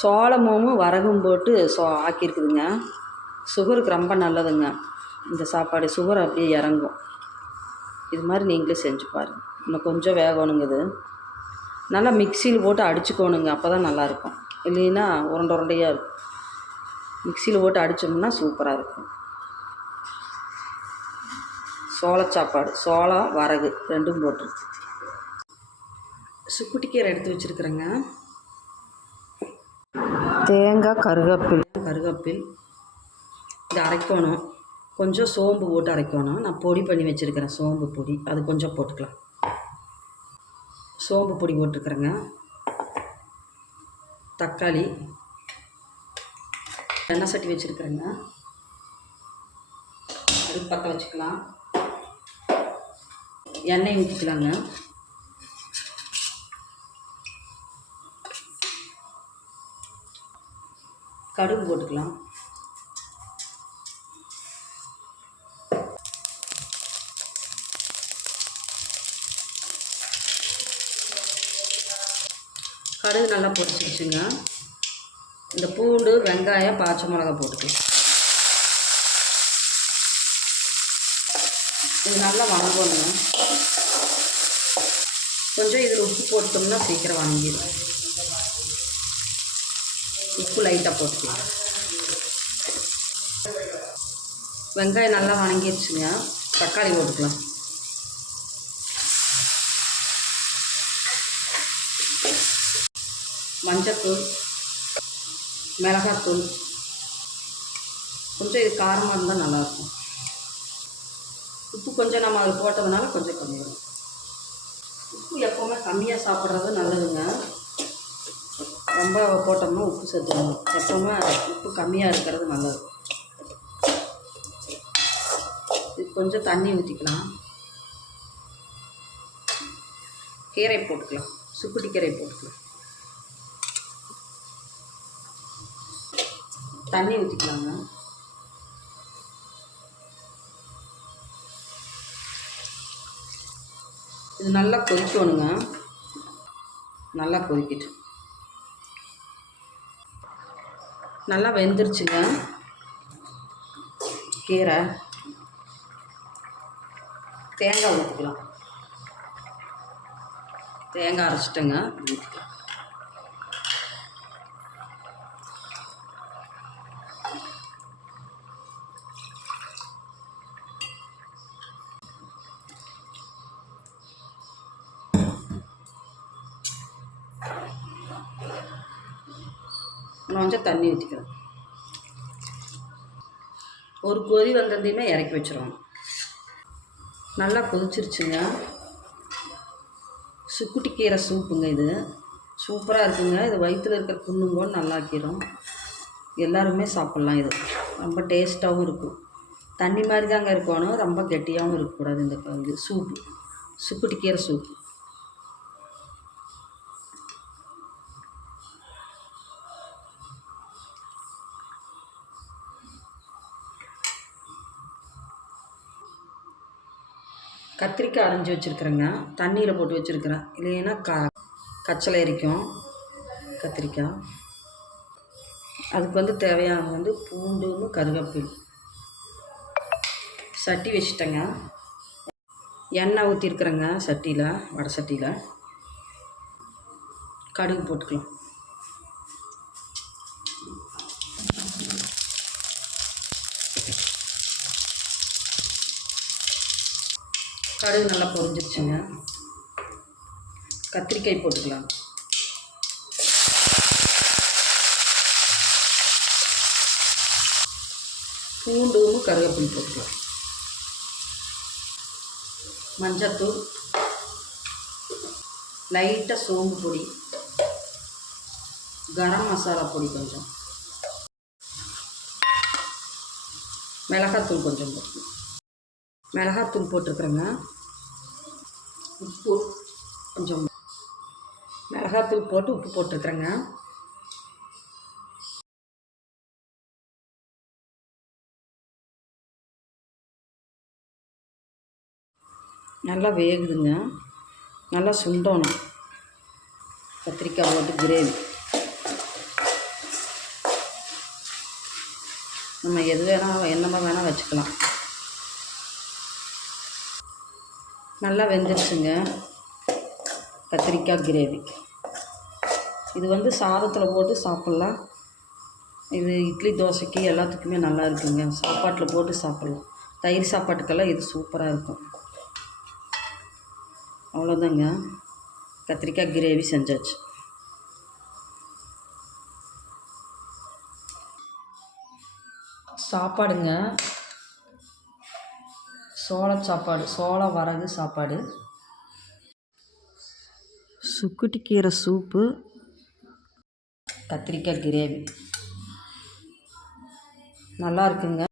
சோளமும் வரகும் போட்டு சோ ஆக்கியிருக்குதுங்க. சுகருக்கு ரொம்ப நல்லதுங்க. இந்த சாப்பாடு சுகர் அப்படியே இறங்கும். இது மாதிரி நீங்களே செஞ்சு பாருங்கள் இன்னும் கொஞ்சம் வேகணுங்க இது. நல்லா மிக்சியில் போட்டு அடிச்சுக்கோணுங்க. அப்போ தான் நல்லாயிருக்கும். இல்லைன்னா உருண்டை உருண்டையாக இருக்கும். மிக்சியில் போட்டு அடித்தோம்னா சூப்பராக இருக்கும். சோள சாப்பாடு சோளம் வரகு ரெண்டும் போட்டுருக்கு சுக்குட்டிக்கீரை எடுத்து வச்சுருக்குறேங்க. தேங்காய் கருவேப்பில் கருவேப்பில் இது அரைக்கணும். கொஞ்சம் சோம்பு போட்டு அரைக்கணும். நான் பொடி பண்ணி வச்சுருக்கிறேன். சோம்பு பொடி. அது கொஞ்சம் போட்டுக்கலாம். சோம்பு பொடி போட்டுருக்குறேங்க தக்காளி. எண்ணெய் சட்டி வச்சுருக்குறேங்க. அது பற்ற வச்சுக்கலாம். எண்ணெய் ஊற்றிக்கலாங்க கடுகு போட்டுக்கலாம். கடுகு நல்லா பொரிச்சிருச்சுங்க. இந்த பூண்டு வெங்காயம் பச்சை மிளகா போட்டுக்கலாம். இது நல்லா வணங்கணுங்க கொஞ்சம் இதில் உப்பு போட்டோம்னா சீக்கிரம் வணங்கிடும் லைட்டாக போட்டுக்கலாம். வெங்காயம் நல்லா வணங்கிடுச்சுங்க. தக்காளி போட்டுக்கலாம். மஞ்சத்தூள் மிளகாத்தூள். கொஞ்சம் இது காரமாக இருந்தால் நல்லாயிருக்கும். உப்பு கொஞ்சம் நம்ம அதில் போட்டதுனால கொஞ்சம் கம்மியாகும் உப்பு எப்போவுமே கம்மியாக சாப்பிட்றது நல்லதுங்க. ரொம்ப போட்டோம்னா உப்பு சேர்த்துக்கணும். எப்போவுமே உப்பு கம்மியாக இருக்கிறது நல்லது. இது கொஞ்சம் தண்ணி ஊற்றிக்கலாம் கீரை போட்டுக்கலாம். சுக்குட்டி கீரை போட்டுக்கலாம். தண்ணி ஊற்றிக்கலாங்க இது நல்லா கொதிக்கணுங்க. நல்லா கொதிக்கிட்டு நல்லா வெந்துருச்சுங்க. கீரை. தேங்காய் ஊற்றிக்கலாம் தேங்காய் அரைச்சிட்டுங்க. ஊற்றிக்கலாம் கொஞ்சம் தண்ணி ஊற்றிக்கிறோம் ஒரு கொதி வந்ததையுமே இறக்கி வச்சுருவோம். நல்லா கொதிச்சிருச்சுங்க. சுக்குட்டி கீரை சூப்புங்க இது. சூப்பராக இருக்குங்க. இது வயிற்றில் இருக்கிற புண்ணுங்கோடு நல்லாக்கிரும் எல்லாருமே சாப்பிட்லாம் இது. ரொம்ப டேஸ்ட்டாகவும் இருக்கும். தண்ணி மாதிரி தாங்க இருக்கணும். ரொம்ப கெட்டியாகவும் இருக்கக்கூடாது இந்த இது சூப்பு. சுக்குட்டி கீரை சூப்பு. கத்திரிக்காய் அரைஞ்சி வச்சுருக்குறேங்க. தண்ணியில் போட்டு வச்சுருக்குறேன். இல்லைன்னா க கச்சலை எரிக்கும் கத்திரிக்காய். அதுக்கு வந்து தேவையான வந்து பூண்டுன்னு கருகப்பில். சட்டி வச்சுட்டேங்க. எண்ணெய் ஊற்றிருக்குறேங்க சட்டியில் வடை சட்டியில். கடுகு போட்டுக்கலாம். கடுகு நல்லா பொரிஞ்சிருச்சுங்க. கத்திரிக்காய் போட்டுக்கலாம். பூண்டும் கருவேப்பிலை போட்டுக்கலாம். மஞ்சத்தூள். லைட்டாக சோம்பு பொடி. கரம் மசாலா பொடி கொஞ்சம். மிளகாத்தூள் கொஞ்சம் போட்டுக்கலாம். மிளகாத்தூள் போட்டிருக்குறேங்க. உப்பு கொஞ்சம் மிளகாத்தூள் போட்டு உப்பு போட்டிருக்குறேங்க. நல்லா வேகுதுங்க. நல்லா சுண்டணும். கத்திரிக்காய் போட்டு கிரேவி. நம்ம எது வேணால் என்னமா வேணால் வச்சுக்கலாம். நல்லா வெந்துருச்சுங்க. கத்திரிக்காய் கிரேவி. இது வந்து சாதத்தில் போட்டு சாப்பிட்லாம். இது இட்லி தோசைக்கு எல்லாத்துக்குமே நல்லா இருக்குங்க. சாப்பாட்டில் போட்டு சாப்பிட்லாம். தயிர் சாப்பாட்டுக்கெல்லாம் இது சூப்பராக இருக்கும். அவ்வளோதாங்க கத்திரிக்காய் கிரேவி செஞ்சாச்சு. சாப்பாடுங்க. சோள சாப்பாடு சோள வரகு சாப்பாடு. சுக்குட்டி கீரை சூப்பு. கத்திரிக்காய் கிரேவி. நல்லா இருக்குங்க.